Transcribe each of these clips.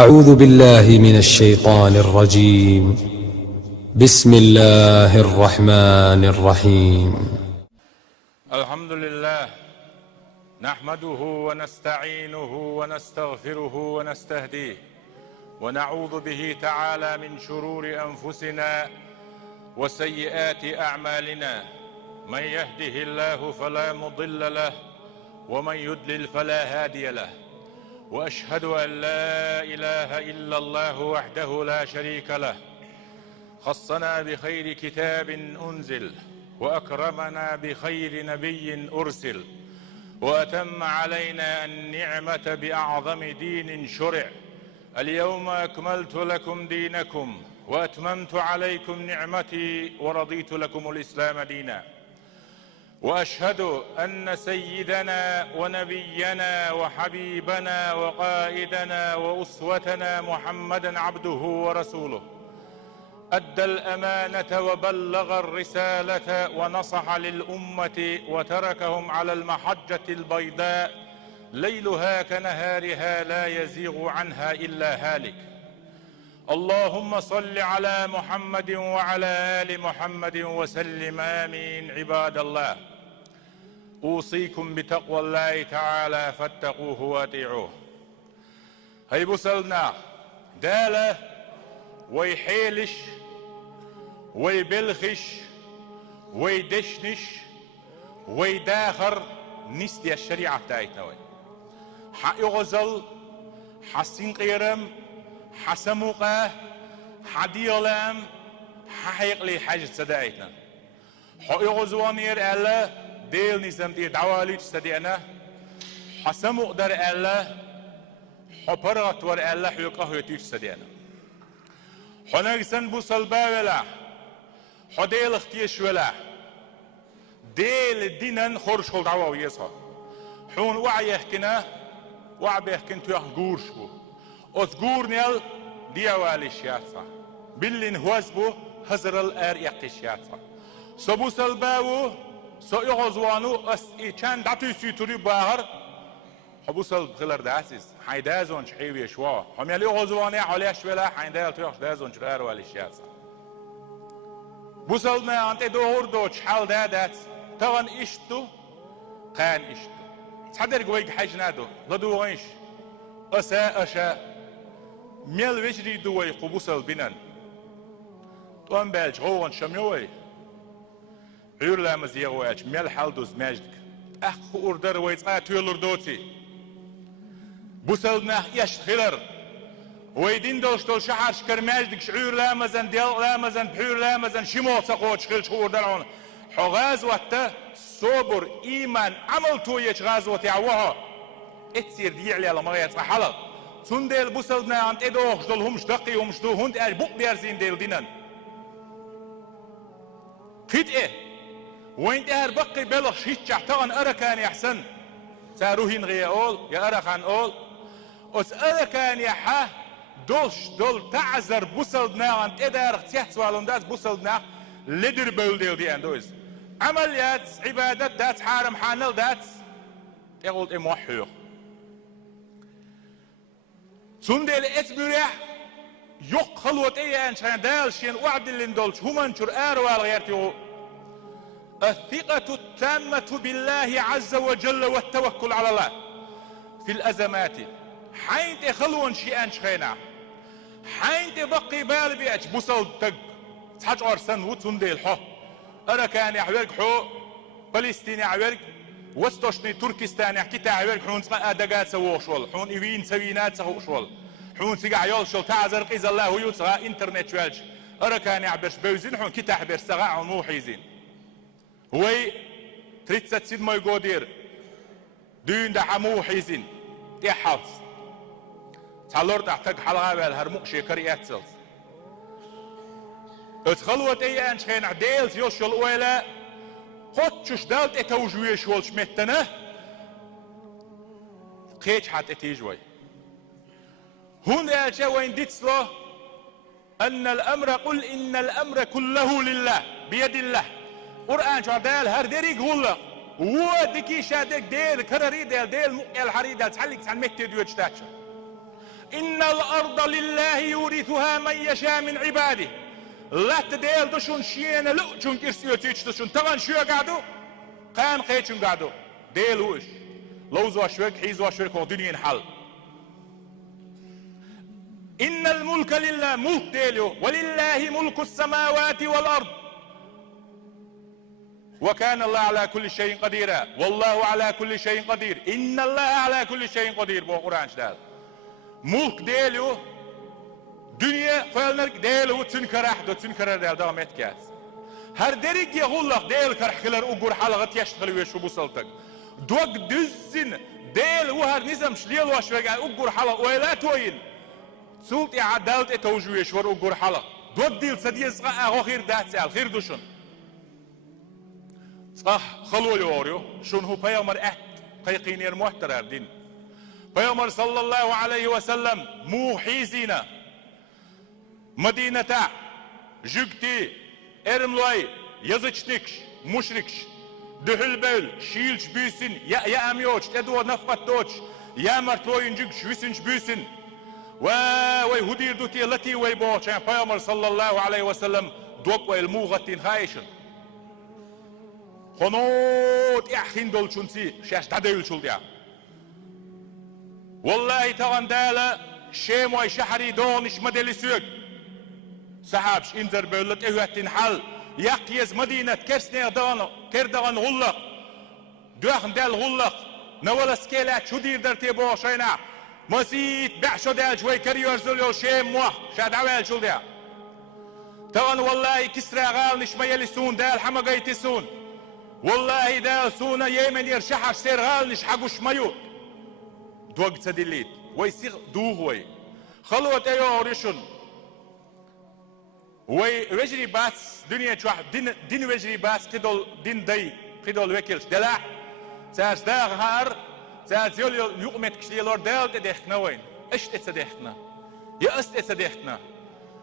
أعوذ بالله من الشيطان الرجيم. بسم الله الرحمن الرحيم. الحمد لله نحمده ونستعينه ونستغفره ونستهديه ونعوذ به تعالى من شرور أنفسنا وسيئات أعمالنا. من يهده الله فلا مضل له ومن يضلل فلا هادي له، وأشهد أن لا إله إلا الله وحده لا شريك له، خصنا بخير كتاب أنزل وأكرمنا بخير نبي أرسل، وأتم علينا النعمة بأعظم دين شرع. اليوم أكملت لكم دينكم وأتممت عليكم نعمتي ورضيت لكم الإسلام دينا. وأشهد أن سيدنا ونبينا وحبيبنا وقائدنا وأسوتنا محمدًا عبده ورسوله أدى الأمانة وبلغ الرسالة ونصح للأمة وتركهم على المحجة البيضاء ليلها كنهارها لا يزيغ عنها إلا هالك. اللهم صل على محمد وعلى آل محمد وسلم آمين. عباد الله، أوصيكم بتقوى الله تعالى فاتقوه وأطيعوه. هي بوصلنا دالة ويحيلش ويبلخش ويدشنش ويداخر نستي الشريعة بتاعتنا وين حق غزل حسين قيرم حسموقه حديلام حقيق لي حاجة صدايتنا حق غزوانير ألا ديل نسم دي دعواليش صديقنا حسموق در ألا حبرغت ور ألا حيقه يتيش صديقنا حنقسن بوصل باولا حديل اختيش ولا ديل دينن خورش خل دعوة ويسا حون وعي يحكنا وعي بيحكن تو يحن قورش بو أذكور نيل ديوالي شياطا بلين هوزبو هزر الأر يقي شياطا سبوس الباو سو يغزوانو اس چند داتو سيتوري باهر حبوسل بخلر داسيس حيدازون شحيوي شوا هم يلي غزواني عليش ولا حيدال تويخ دازون شرار والي شياطا بوسل ما انت دور دوش حال دادات تغن اشتو قان اشتو تحضر قويق حاجنادو لدو غيش أسا أشا ميل وجري دوي قبوس البنان توان بالج غوان شميوي عيور لامز يغواج ميل حالدوز ماجدك أخو أردر ويتقا تويلور دوتي بوسلنا يش خلر ويدين دوش دول شحر شكر ماجدك شعور لامزن ديال لامزن بحور لامزن شموت سقوت شخل شخور درعون حغاز وقتا صبر إيمان عمل تويش غاز وتعوها اتسير دي على لما يتقا حلق سندل بوسلنا عند ادوخ دول همش دقي همش دو هند بوق بيرزين ديل دينن قد ايه وين دهر بقي بلغ شيتش احتغن اركان يحسن ساروهين غيا اول يا ارخان اول اس اركان يحا دول تعذر بوسلنا عند ادار اختيح سوالون دات بوسلنا لدر بول ديل دي اندوز عمليات عبادات دات حارم حانل دات يقول موحيو سندل اتبرح يق خلوت ايان شان دالشين وعد اللي ندولش همان شر اروال غيرتو الثقة التامة بالله عز وجل والتوكل على الله في الازمات حين تخلون شيئان شخينا حين تبقي بال بيأج بوصل تق تحج ارسن وتسندل حو اركان يحورك حو فلسطين يحورك وستوشني تركستان يحكي تعبير حون سقى أدقات سووش وال حون إيوين سوينات سووش وال حون سقى عيال شل تعذر قيز الله هو سقى إنترنت شوالش أركان يعبرش بوزين حون كي تعبير سقى عن موحيزين هوي تريتسات سيد ما يقودير دين ده موحيزين دي حافظ تعلور تحتاج حلقة بالهرموق شكري أتسلس اتخلوت ايان شخين عديلز يوشل اويلا قدشش دالت اتوجوية شوالش متنا قيش حات اتيجوي هون اجا وين ديتسلو ان الامر قل ان الامر كله لله بيد الله قرآن شعدال هر ديريك هولا ودكي شادك ديل كرري ديل مقيل حري ديل تحليك تحل مكتي ديو اجتاكشا إن الأرض لله يورثها من يشاء من عباده. لا تديل دشون شين لؤشون كرسيو تيج دشون تغن شو قعدو قان قيتشون قعدو ديلوش لوزوا شوك حيزوا شوك ودنيا حل. إن الملك لله ملك ديلو ولله ملك السماوات والأرض وكان الله على كل شيء قديرا والله على كل شيء قدير. إن الله على كل شيء قدير بو قرآن شدال ملك ديلو dünya koyanlar değil o tünkarahdo tünkarar del devam etket. Her derik yağullah değil karahkiler ugur halagat yaştılıyor şu bu saltak. Dog düzsin değil o her nizam şliyel vaş ve ugur hala oyla toyin. Sult i'adalat etawjuye şvar ugur hala. Dog değil sadiyes ahir dahsal khir duşun. صح خلوا يوريو شون هو بيامر قيقينير محترر دين بيامر صلى الله عليه وسلم مو حيزينا مدينة جوكتي ارملوي يزچنكش مشركش دهل بول شيلش بيسن يا اميوش تدو نفقت توش يا مرتلوين جوك شويسنش بيسن وي هدير دوتي التي وي بوش بيامر صلى الله عليه وسلم دوك والموغتين خايشن خنوت احين دولشونسي شاش تديل شولديا والله تغن دالا شيم وي شحري دونش مدلي سوق سحابش انزر بولت اهوتين حل يقيز مدينة كرسني دانو كردغن غلق دوخن دال غلق نولا سكيلات شو دير درتي بوشينا مسيت بعشو دال شوي كريور زليو شيم موح شاد عوال شولديا تغن والله كسرى غال نشمي لسون دال حمقايتي سون والله دال سونا يمن يرشحش سير غال نش حقو شميو دوق تدليت ويسيغ دوغوي خلوة ايو ريشون وي وجري باس دنيا شو دين وجري باس كدول دين داي كدول وكيلش دلع ساس داغهار ساس يول يقمت كشليلور دال تدخنا وين ايش تدخنا يا است تدخنا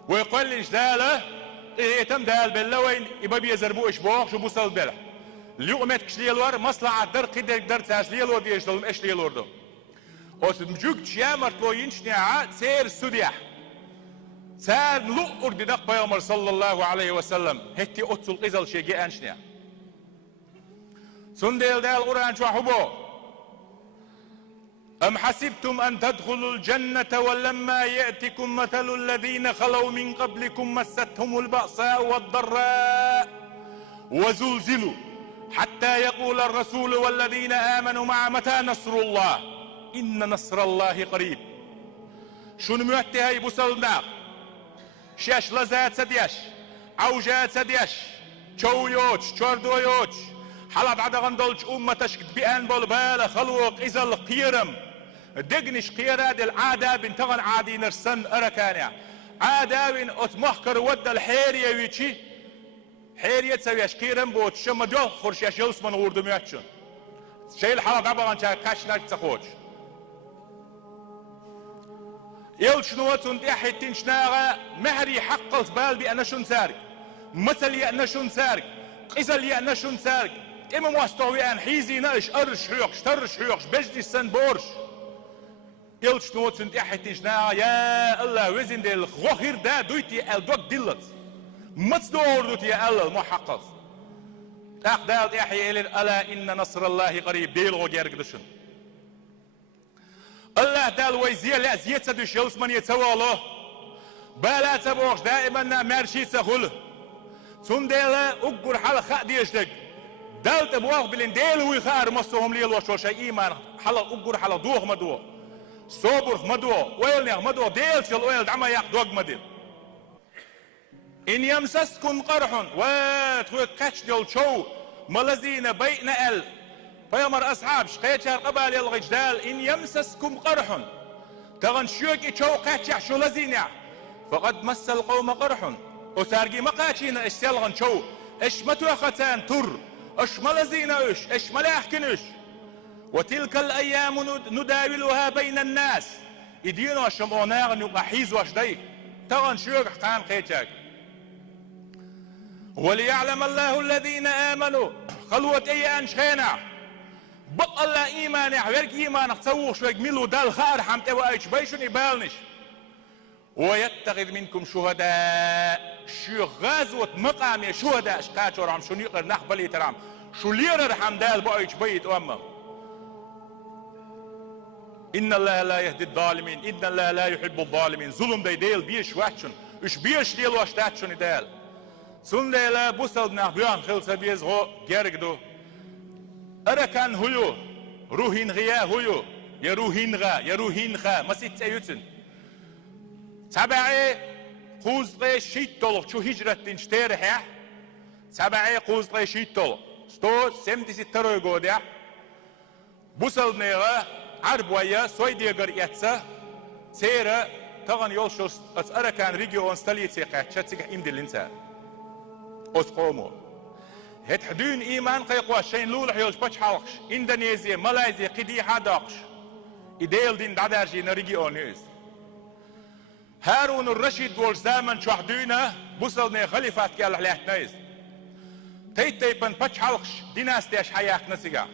ويقول ليش داله تم دال بالله وين يبقى بيزربو ايش بوخ شو بوصل بلا اليقمت كشليلور مصلحة در قدر در ساس ليلور ديش دول ايش ليلور دو اوس مجوك شيامر توينش نيا سير سوديا سار لؤر دق بيامر صلى الله عليه وسلم هتي أتسل قزل شيء أنشنيا سندل دال قرآن شو حبو أم حسبتم أن تدخلوا الجنة ولما يأتكم مثل الذين خلوا من قبلكم مستهم البأساء والضراء وزلزلوا حتى يقول الرسول والذين آمنوا مع متى نصر الله إن نصر الله قريب شنو مؤتي هاي بوصلنا شاش لزات سديش عوجات سديش تشويوش تشوردويوش حلب عدغن دولش أمتش بيان بالبالة خلوق إذا القيرم دقنش قيراد العادة بنتغن عادي نرسن أركانيا عادة بن أتمحكر ود الحيرية ويتشي حيرية تسويش قيرم بوتش شما دول خرشيش يلسمن غوردو مياتشن شاي الحلب عبغان شا كاشناك تسخوش يلشنوتون تحتين شناغا مهري حق الزبال بأنا شون سارق مثل يأنا شون سارق قزل يأنا شون سارق إما مواستوي أن حيزي ناش أرش حيوكش ترش حيوكش بجدي السن بورش يلشنوتون تحتين شناغا يا الله وزن دي الغوهر دا دويتي الدوك دلت متصدور دوتي الله المحقق تاقدال تحيي إلي ألا إن نصر الله قريب ديل غوغير قدشن الله دال ويزيل لا زيت سدوش يلسمن يتسوى الله بلا تبوش دائما مرشي سخل سندل اقر حل خادي يشتق دال تبوخ بلين ديل ويخار مصهم ليل وشوش ايمان حل اقر حل دوخ مدو صبر مدو ويل مدو ديل شل ويل دعما يقدوق مدل ان يمسسكم قرح وتخوي كاتش ديل شو ملزين بين ال فيامر أصحاب شقيتشار قبال الغجدال إن يمسسكم قرح تغن شوك إتشو قاتشع شو لزينع فقد مس القوم قرح وسارقي مقاتشين إشتلغن شو إش متوختان تر إش ملزين إش ملاحكن إش وتلك الأيام نداولها بين الناس إدينو الشموناغ نقحيز واشدي تغن شوك قان قيتشاك وليعلم الله الذين آمنوا خلوة أي أنشينا بق الله إيمانه ورق إيمانه تصوش ورق ملو دال خار حمت وأيش بيشون يبالنش ويتخذ منكم شهداء شو غزوة مقام شهداء اشقات ورام شو نيقر نخبلي ترام شو لير رحم دال بأيش بيت أمم إن الله لا يهدي الظالمين إن الله لا يحب الظالمين ظلم ديل بيش واتشن إش بيش ديل واشتاتشن ديل سن ديلا بوسل نخبيان خلصة بيز غو جرقدو أركان هيو روحين غيا هيو يا روحين غا ما سيت أيوتن تبعي قوزغي شيت طلق شو هجرة تنشترها تبعي قوزغي شيت طلق ستو سمتي سترو جوديا بوسل نيغا عربويا سويدي قريتسا سيرا تغن يولشوس أس أركان ريجيو أنستلي تسيقه شاتسيق إمدلنسا أسقومو هت حدون إيمان قيقوا شين لولح يولش بچ حلقش إندونيسيا ماليزيا قدي حداقش إديل دين دادرجي نريجيو نيوز هارون الرشيد ولش زمن شحدونا بوصلنا خليفات كيال عليه نيز تيبن بچ حلقش ديناستياش حياك نسيقا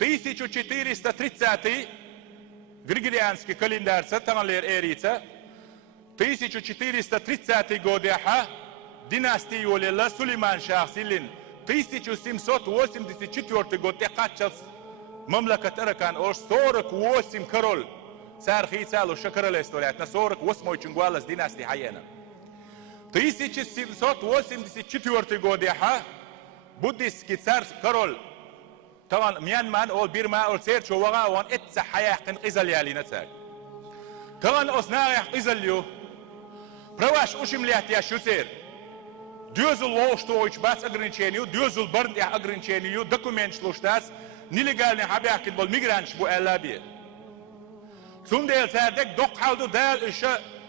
1430 Григорианский календарь сатанлер эрица 1430 годеха династия Юлила Сулейман Шах Силин 1784 год текачас мамлакат Аракан ош 48 король царь Хисалу шакарал историят на 48 чунгуалас династии Хайена 1784 годеха буддистский царь король طبعا ميانمان أو بيرما أو سير شو وغا وان إتس حياة قنقزل يالي نتاك طبعا أصناع قزل يو برواش أشم ليات يا شو سير ديوزل ووشتوش بس أجرنشينيو ديوزل برد يا أجرنشينيو دوكومنت شلوشتاس نيليغال نحبي أكيد بالميغرانش بو ألابيه ثم ديل سادك دوق حالدو دال إيش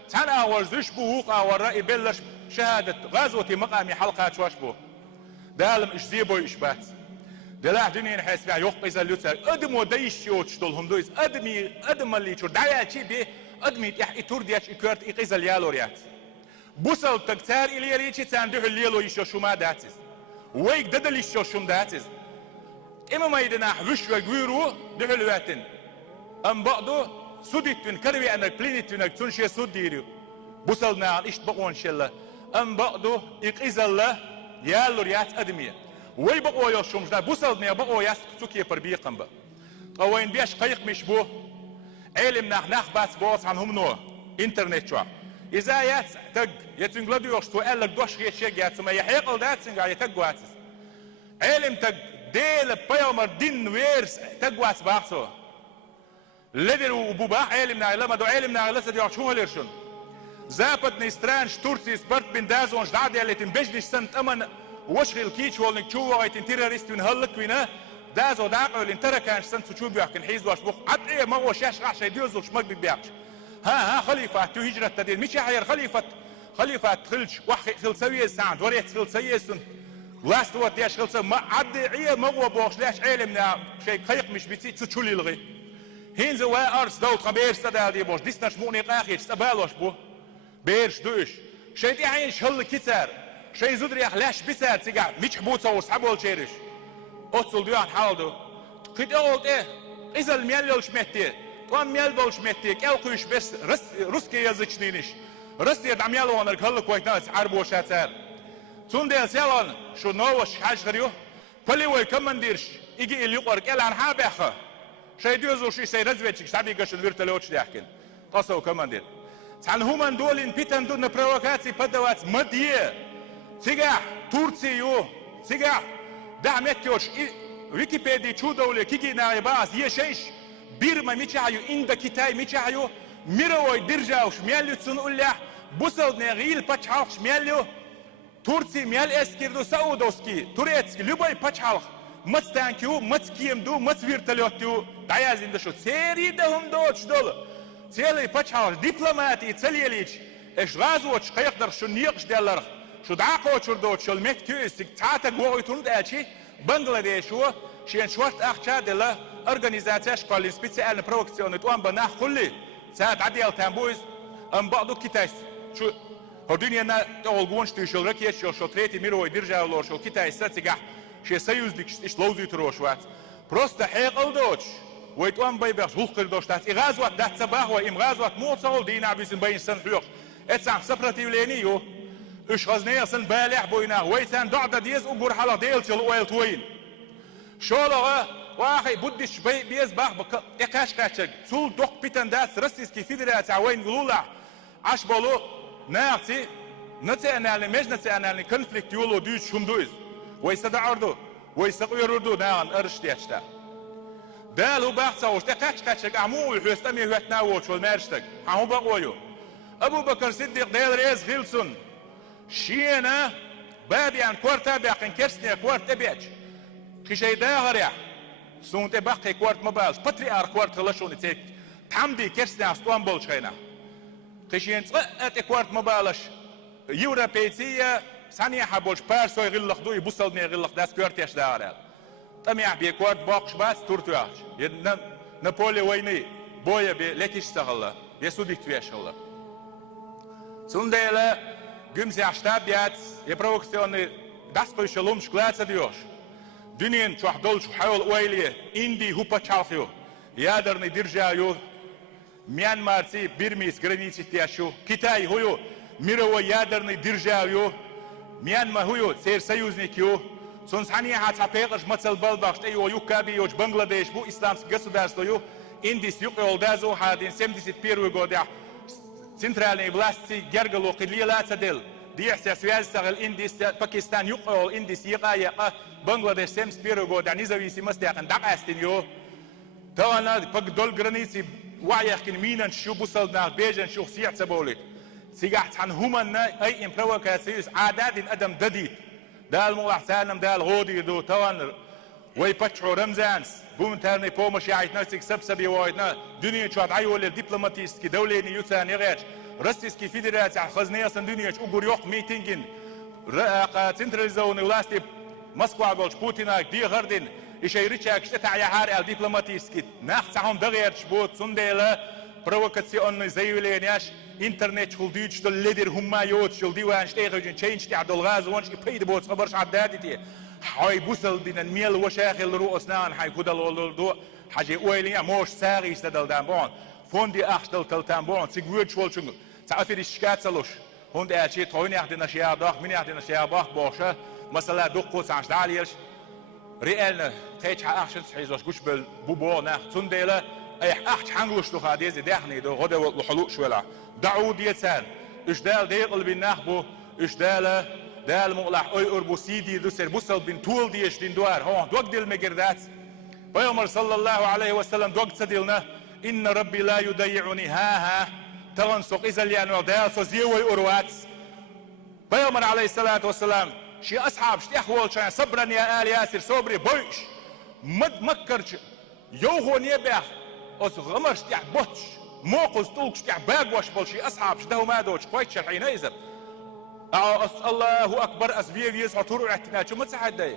تان أورزش بو وق أور رأي بلش شهادة غزوة مقامي حلقات شواش بو دالم إيش زيبو إيش بس دلاه دنيا نحس بها يوقف زلوتها أدم وديش يوتش دولهم دويس أدم اللي شو دعيا شيء به أدمي يح إتوردياش إكرت إقيزل يالوريات بوصل تكتار إلي ريتش تاندوه الليلو يشو شما داتز ويك ددل يشو شم داتز إما ما يدنا حوش وغيرو دهلواتن أم بعضو سوديتون كروي أنك بلينيتونك تنشي سود ديريو بوصل نعم إشت بقون شلا أم بعضو إقيزل يالوريات أدمية وي بقوا يوشومش دا بوصلنا بقوا ياس سوكي بربيقم با قوين بيش قيق مش بو علم نخ بس بوص عنهم نو انترنت شو إذا يات تج يتنقلدو يوشتو قال دوش يشيك يات ثم يحيقل دات سنجا يتقوات علم تج ديل بيومر دين ويرس تقوات باحثو لدر وبوباح علمنا لما دو علمنا لسه دي شو هلرشون زابتني سترانش تورسي سبرت بن دازونش دعدي اللي تنبجنش سنت أمن وشغل كيتش ولنك شو وقت انتيريست من هلك وينه دازو داقو الانترا كان سنت شو بيحكي حيز واش بخ عد ايه ما هو شاش راح شي ديوزو شمك بيبيعش ها خليفه تو هجره تدير مش حير خليفه تخلش وحي خلسويه ساعد وريت خلسيه سن لاست وقت ياش خلسه ما عد ايه ما هو بوش لاش علمنا شيء خيق مش بيتي تشولي لغي هين زو ارس دوت خبير استدال دي بوش ديسناش موني قاخي استبالوش بو بيرش دوش شي دي عين شل كتار شيء زودري أخلاش بسات سجع مش حبوت صور سحبول شيرش أتصل ديان حالدو كده قلت إيه إذا الميل يلش مهتي طعم ميل بولش مهتي كأوكيش بس رسكي يزجنينش رسي يدعم يلو أنا كله كويس ناس عربو شاتر ثم ده سيلان شو نوش حاج غريو كل وي كمان ديرش يجي اللي يقرأ كلا عن حابخه شيء ديوزو شيء سيرزبتش شعبي قشن ويرتلوش ديحكن قصو كمان دير تعال هما دولين بيتن دون بروكاتي بدوات مديه سيجا تورسيو سيجا دعمت كوش ويكيبيديا شو دولة كيجي نايباس يشيش بيرما ميشايو إندا كيتاي ميشايو ميروي درجة وش ميالو تسون له بوصل نغيل بتشحش ميالو تورسي ميال اسكيردو سعودوسكي توريتسكي لباي بتشحش متستانكيو متكيمدو متفيرتلوتيو دعيازين دشو سيري دهم دوتش دول سيلي بتشحش دبلوماتي تسليليش إيش غازوتش قيقدر شو نيقش ديالر شو دعاقو شردوت شو المكتوستك تعاتك وغيتون داشي بنغلاديش هو شين شوارت أخشى دلا أورغانيزاتيش قال سبيسيال بروكسيون توان بناخ كله ساعات عديال تامبويز أم بعضو كتايس شو هدنيا نا تولغونش تيشل ركيش شو تريتي ميرو يدرجا ولور شو كتايس ساتيجا شي سيوز ديك إيش لوزي تروش وات просто حيقل دوش ويتوان بيبخش هلقر دوش تاس إغازوات دات سباه وإم غازوات موصل دينا بيسن بين سن حيوخ اتسام سبرتي ولينيو إش غزنية سن بالح بوينا ويتان دعدا ديز أقور حالا ديل تل ويل توين شولغا واخي بدش بيز باخ بك إقاش قاشق تول دوق بيتن داس رسيسكي فيدرات عوين لولا عش بولو ناعتي نتي أنالي مش نتي أنالي كونفليكت يولو دوش شمدوز ويستدعردو ويستقيردو ناعن أرشتيشتا دالو باخسا وش تقاش قاشق عمو الحوستمي هوتنا وش والمارشتك عمو بقويو أبو بكر صديق ديل ريز غيلسون شينا بابي عن كورتا باقين كرسني كورتا بيج خشي داغريا سونت باقي كورت مبالش بطريار كورت غلشوني تيك تحمدي كرسني اسطنبول شينا خشين تقات كورت مبالش يورا بيتية ثانية حبولش بارسو يغلق دوي بوصل يغلق داس كورتيش داغريا تميع بي كورت باقش باس تورتواش نابولي ويني بويا بي لكيش سغلا يسوديك تويش الله سونديلا Gümse ashtabiat, je provokационный даской шалом шклаца дёш. Дюнин чуахдол чухайл уайлие, Индии хупа чалхю, ядерный держаю, Мьянмарцы Бирми с границы тящу, Китай хую, мировой ядерный держаю, Мьянма хую, цер союзникю, Сонсани хацапекаш мацал балбахш, эйо юкаби, йоч Бангладеш, бу исламский государство, Индии с юколдазу хадин 71 года, центральные власти гергало قليلات دل ديحسي связь сагал Индис Пакистан юқол Индис يقايق Бангладеш 71 года независимость яқын дақастин ё тағана пак дол границы وعيقين مينان شو بوصلنا بيجن شو سيعت بولك سيقعت عن همنا أي إمبروكاسيوس عادات أدم دديد دال موضع سالم دال غودي دو توان ويبتشعو رمزانس بومتاني بومش يعيت نفسك سبسبي وايدنا دنيا شوات عيول الدبلوماتيسكي دوليني يوتان يغيش رسيسكي فيدراتي خزنية سن دنيا شو يوق ميتينجين سنتراليزوني ولاستي مسكوا عقولش بوتينا دي غردين إشي ريتشاك شتاع يحار الدبلوماتيسكي ناخسعهم دغيرش بوت سنديلا بروفوكاسيون زيولين ياش انترنت شغل ديتش دول ليدر هما يوت شغل ديوان شتيغجن تشينج تاع دول غاز وانش يبيد بوت خبرش عدادتي حاي بوصل دين الميل وشاخل رؤوسنا حي كودل ولدو حاجه اويليا موش ساغي استدل دامبون فوندي اخشدل تلتامبون سيغوت شولشنگ تعرفي الشكات سلوش هوند اشي تويني اخدنا شيا داخ من اخدنا شيا باخ باشه مثلا دقو سانش داليش ريالنا تيج اخشن حيزوش گوشبل بوبو ناخ تنديلا اي اخش حنگوش دو خاديز داخني دو غدا وحلو شولا دعو ديتسان اش دال ديقل بالنخبو اش دال دال مقلح اي اربو سيدي دو سر بوصل بين طول ديش دين دوار هون دوق ديل مقردات بيومر صلى الله عليه وسلم دوق تديلنا ان ربي لا يضيعني ها تغنسق اذا اللي دال سوزيوي اروات بيومر عليه الصلاه والسلام شي اصحاب شتي احوال شان صبرا يا ال ياسر صبري بوش مد مكرش يوهو نيبه اس غمرش تاع بوتش موقز طولك تاع باغوش بولشي اصحاب شدهو ما دوش كويتش الحين ايزر الله اكبر اس فيفيس عطور اعتنا شو متسحدي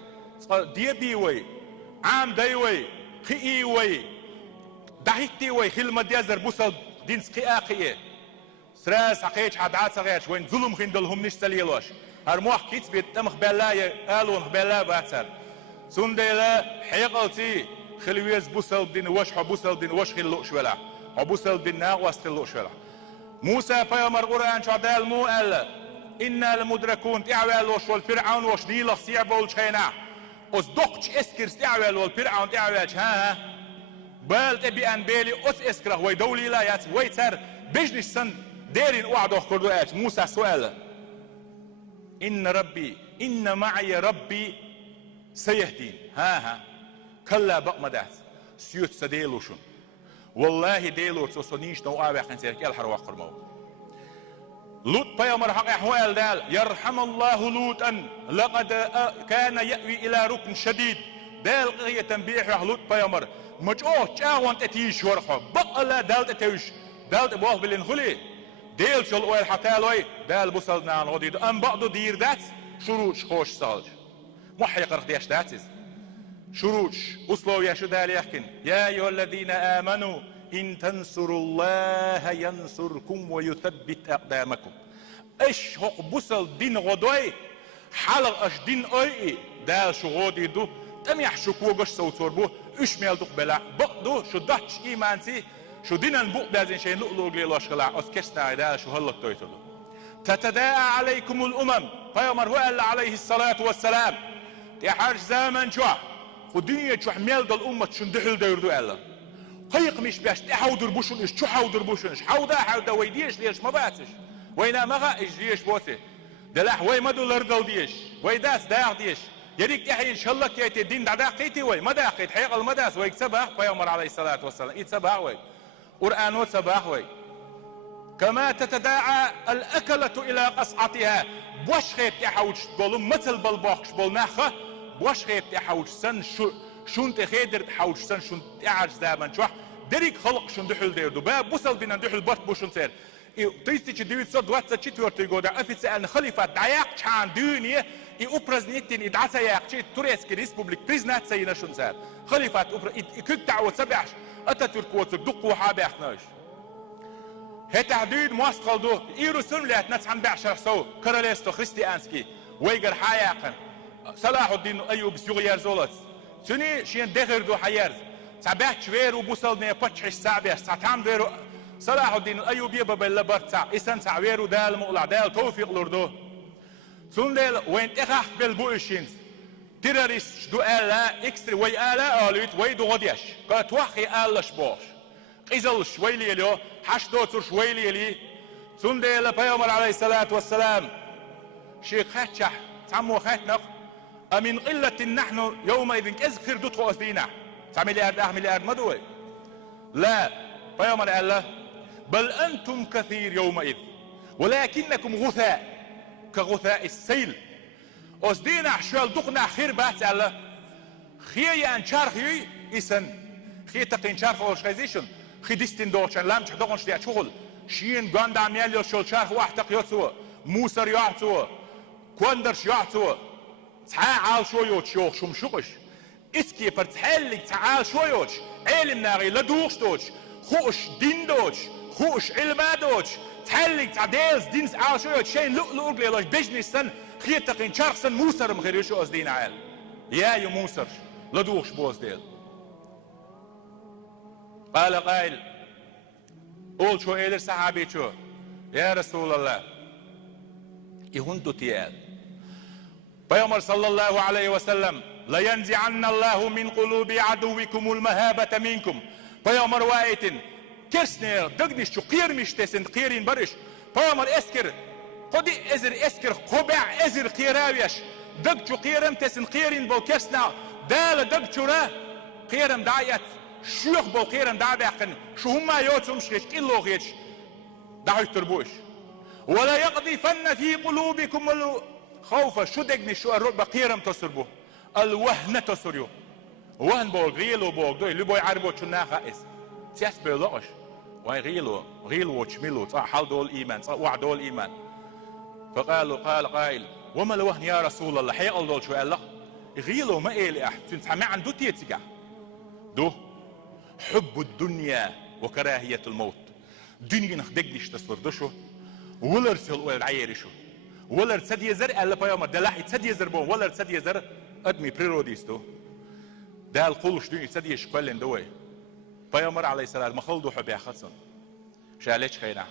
دي بيوي عام دايوي خيوي دحيتي وي خلمه ديازر بوصل دين سقياقيه سراس حقيش حدعات صغير وين ظلم خندلهم نش تليلوش هرموح كيتس بيت تمخ بلاي قالوا بلا باتر سنديلا حيقلتي خلويز بوصل دين وش حبوصل دين وش خلوش ولا حبوصل دين ناقص خلوش ولا موسى بيامر قران شعدال مو قال إنا لمدركون تعوال وش والفرعون وش ديلا سيعبول شينا أصدقش اسكر تعوال والفرعون تعوال ها بال تبي أن بالي أس اسكره ويدولي لا يات ويتر بجنش سن ديرين وعدوه كردوات موسى سؤال إن ربي إن معي ربي سيهدين ها كلا بقمدات سيوت سديلوشون والله ديلو تصنيش نو آبا خنسيرك الحر واقر مو لوط بيامر حق احوال دال يرحم الله لوطا لقد كان يأوي الى ركن شديد دال قضية تنبيح لوط بيامر مجوه جاوان تتيش ورخو بقلا دال تتيش دال تبوه بالانخلي ديل شل اويل حتالوي دال بوصلنا نغديد ام بعضو دير دات شروش خوش صالج محيق رخديش داتز شروش أصلوا يا شو دال يحكن يا أيها الذين آمنوا إن تنصروا الله ينصركم ويثبت أقدامكم إيش هو بوصل دين غدوي حلق أش دين أي دال شو غودي دو أميح شكوغش صوتور بو إش ميل دخ بلا بقدو شو داتش إيمانسي شو دينن بق بازين شين لؤلؤ ليلاش خلع أسكشنا عدا شو هلق تويتلو تتداعى عليكم الأمم فيامر هو عليه الصلاة والسلام تحرج زمن شو خدني شو ميل دل أمة شندحل ديردو ألا قيق مش باش تحودر بوشن إيش شو حودر بوشن إيش حودا ويديش ليش ما باتش وينا مغا إيش ليش بوسي دلح وي مدو لردل ديش وي داس داع ديش يريك تحي إن شاء الله كيتي الدين دعدا قيتي وي ما داقيت حيق المداس ويك سبح فيامر عليه الصلاة والسلام يتسبح وي قرآن سبح وي كما تتداعى الأكلة إلى قصعتها بوش خيب تحوش بولو مثل بالباقش بول ناخه بوش خيب تحوش سن شون تخيدر تحوش سن شون تعج زامن شوح دريك خلق شون دحل ديردو باب بوصل بنا دحل بط بوشون سير تيستي دويت صد واتسا تشتورتي قودا أفيت سألن خليفة دعياق شان دونية أبرزنيتين إدعاسا ياقشي توريسكي ريسبوبليك بريزنات سينا شون سير خليفة كيك دعوة سبعش أتاتورك واتسك دقوا حابي أخناش هتعديد مواسقل دو إيرو سنلات نتسعن بعشر سو كراليستو خريستيانسكي ويقر حياقن صلاح الدين أيوب سيغيار زولت سني شين دغر دو حيارز تعبات شويرو بوصل نيا باتشش سابيش تعتام فيرو صلاح الدين الأيوبي ببلا برتع إسان تعويرو دال مقلع دال توفيق لردو سن ديل وين تخاخ بالبوشينز تيراريست دو آلا إكستري وي آلا آلويت وي دو غديش قالت واخي آلا شبوش قيزل شويلي ليو حشدوتر شويلي لي سن ديل بيامر عليه الصلاة والسلام شيخ خاتشح تعمو خاتنق أمن قلة نحن يومئذ أذكر دوتو أسدينا مليار مدوي لا بيامر الله بل أنتم كثير يومئذ ولكنكم غثاء كغثاء السيل أسدينا حشوال دقنا خير بات الله خي أنشار خي إسن خي تقين شار خلوش خيزيشن خي ديستين دوشن لامش حدوغنش ديات شغل شين قاند عميال يوشول شار واحد يوتسو موسر يوتسو كوندرش يوتسو تعال شويوش يوخ شمشوقش اسكي برتحلك تعال شويوش علم ناغي لدوش دوش خوش دين دوش خوش علما دوش تحلك تعديلز دينس عال شويوش شين لؤلؤ ليلاش بجنسن خيتقين شارخسن موسر مخيريشو أزدين عال يا موسر لدوش بوز ديل قال قائل قول شو إيدر صحابي شو يا رسول الله يهندو تيال بيامر صلى الله عليه وسلم لينزعن الله من قلوب عدوكم المهابة منكم بيامر وايتن كرسنير دقنش شو قير مش تسن قيرين برش بيامر اسكر قدي ازر اسكر قبع ازر قيراويش دق شو قيرم تسن قيرين بو كرسنا دال دق شو را قيرم دايت شيخ بو قيرم دابعقن شو هما يوتهم شريش كيلو غيش دعو تربوش ولا يقذفن في قلوبكم خوفا شو دقني شو الرب قيرم تصربو الوهن تصريو وهن بو غيلو بو دوي اللي بو يعربو شو ناخا اس تياس بيلوش واي غيلو وشميلو حال دول ايمان وعد دول ايمان قال قائل وما الوهن يا رسول الله حيقل دول شو قال غيلو ما إلي أحد ما عنده تيتيكا دو حب الدنيا وكراهية الموت دنيا نخدقش تصفردشو ولا رسل ولا عيرشو ولا رسد يزر ألا بيامر دلاحي تسد يزر بون ولا رسد يزر أدمي بريروديستو ده القولش دنيا تسد يشكولين دوي بيامر عليه السلام مخلدو حبيا خدسن شاليش خينا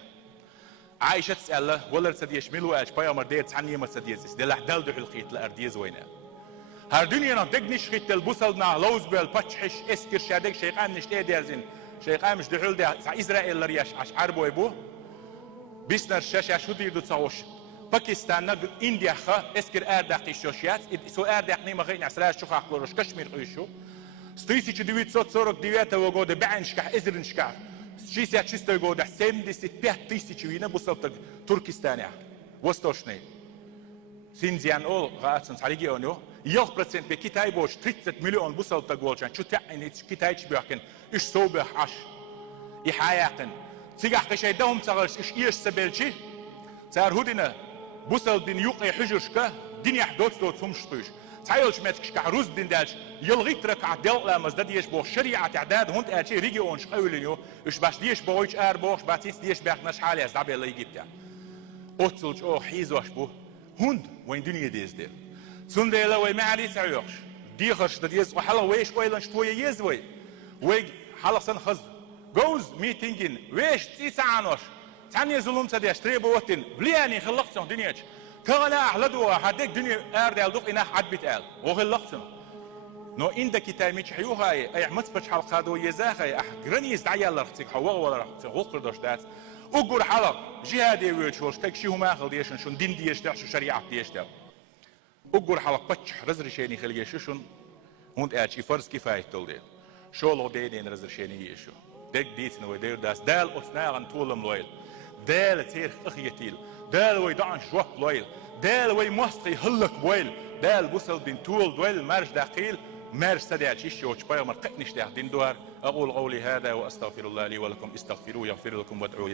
عايشة تسأله ولا رسد يشملو اش بيامر دير تعني ما تسد يزيس دلاح دالدو حلقيت لأرديز وينا هر دنيا نخدقنش خيت البوصلنا لوز بالباتشحش اسكر شادك شيقان نشتي ديرزين شيقان مش دحول ده إسرائيل لرياش عشعر بو يبو بيسنر شاشا شو ديردو تصوش باكستان انديا خا اسكر ارداقي شوشيات سو ارداقني ما غين عسراش شو خاقلوش كشمير قيشو ستيسي 1949 года بعنشكح ازرنشكح شيسيات 6 года 75 тысяч вина бусалтак Туркестане восточный Синьцзян ол гацын региону 1% Китай бош 30 миллион бусалтак болчан чу тайни Китайч бякен иш собах аш и хаяқын цигах кешайдам цагалш иш иш сабелчи цар худина бусал бин юқи хужушка динья доцдот сумштуш تعالش ماتكش كعروز دين دالش يلغيت ركع دل لما زاد ديش بو شريعة تعداد هونت أشي ريجيونش قولينيو إيش باش ديش بويش بوش باتيس ديش بيخناش حالي أصعب الله يجيبتها أوتسلش أو حيزوش بو هند وين دنيا ديز دير سند إلا وين ما عريس عيوش ديخش تديز وحلا ويش ويلن شتوية يزوي وي حلا سن خز جوز ميتينجين ويش تسعانوش تاني ظلم تديش تريبوتين بلياني خلقتهم دنياش كغلا أحلدوا حدك دنيا أرد يلدق إنها حد بتقال وخلقتهم نو عندك تاميش حيوها أي متفش حلقة دو يزاخي أحجرني يزدعي الله رختك حوا ولا تغلق دوش دات أقول حلق جهادي ويشوش تكشيو ما أخذ ديشن شون دين ديش تاع شو شريعة ديش تاع أقول حلق بتش رزرشيني خليه شون هون أشي فرض كفاية تولدي شو لو دين رزرشيني يشو دك ديتنا ويدير داس دال أثناء عن طولم لويل دال تير أخيتيل دال ويدعن شوق لويل دال وي مستقي هلك بويل دال بوصل بين طول دويل مارش داقيل مارش سدعت شيء وشبايا مرقنش دين دوار أقول قولي هذا وأستغفر الله لي ولكم استغفروه يغفر لكم وادعوه